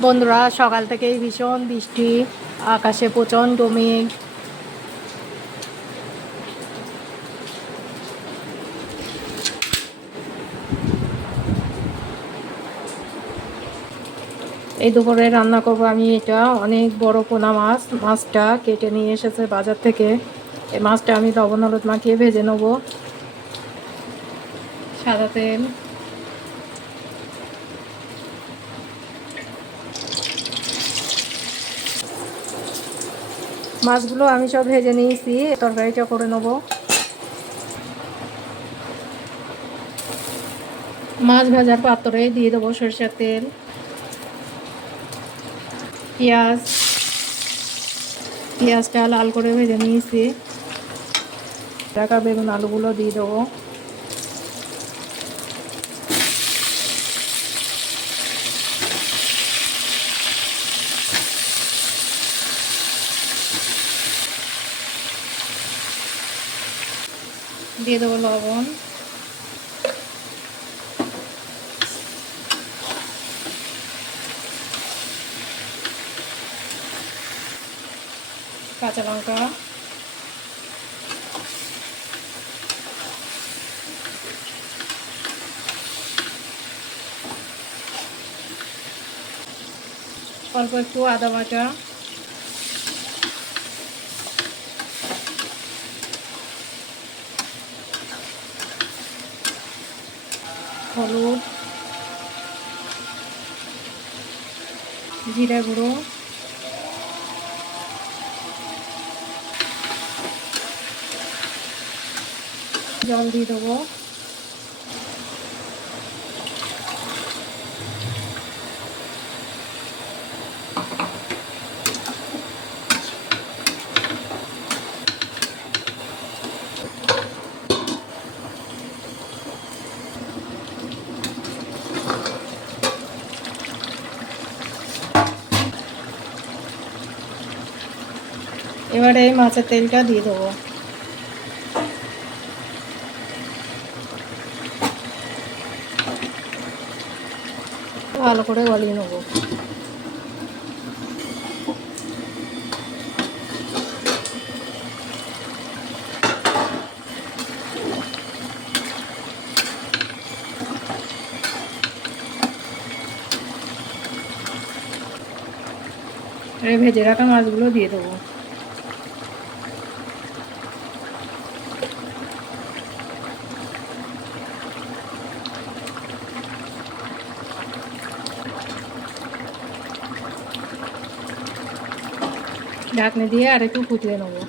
বন্ধুরা, সকাল থেকেই ভীষণ বৃষ্টি, আকাশে প্রচণ্ড মেঘ। এই দুপুরে রান্না করবো আমি এটা অনেক বড় পোনা মাছ। মাছটা কেটে নিয়ে এসেছে বাজার থেকে। এই মাছটা আমি লবণ হলুদ মাখিয়ে ভেজে নেব। সাদা তেল, মাছগুলো আমি সব ভেজে নিয়েছি, তরকারিটা করে নেব। মাছ ভাজার পাত্রে দিয়ে দেবো সরষের তেল, পেঁয়াজটা লাল করে ভেজে নিয়েছি। টাকা বেগুন আলুগুলো দিয়ে দেবো। দিয়ে দেবো লবণ, কাঁচা লঙ্কা, অল্প একটু আদা বাটা, হলুদ, জিরা গুঁড়ো, জল দিয়ে দেবো। এবারে এই মাছের তেলটা দিয়ে দেবো। ভালো করে গলিয়ে নেবো। এবারে ভেজে রাখা মাছগুলো দিয়ে দেবো। ঢাকনি দিয়ে আর একটু ফুটিয়ে নেবো।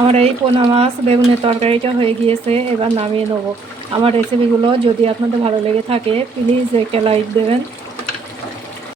আমার এই পোনা মাছ বেগুনের তরকারিটা হয়ে গিয়েছে, এবার নামিয়ে নেবো। আমার রেসিপিগুলো যদি আপনাদের ভালো লেগে থাকে প্লিজ একটা লাইক দেবেন।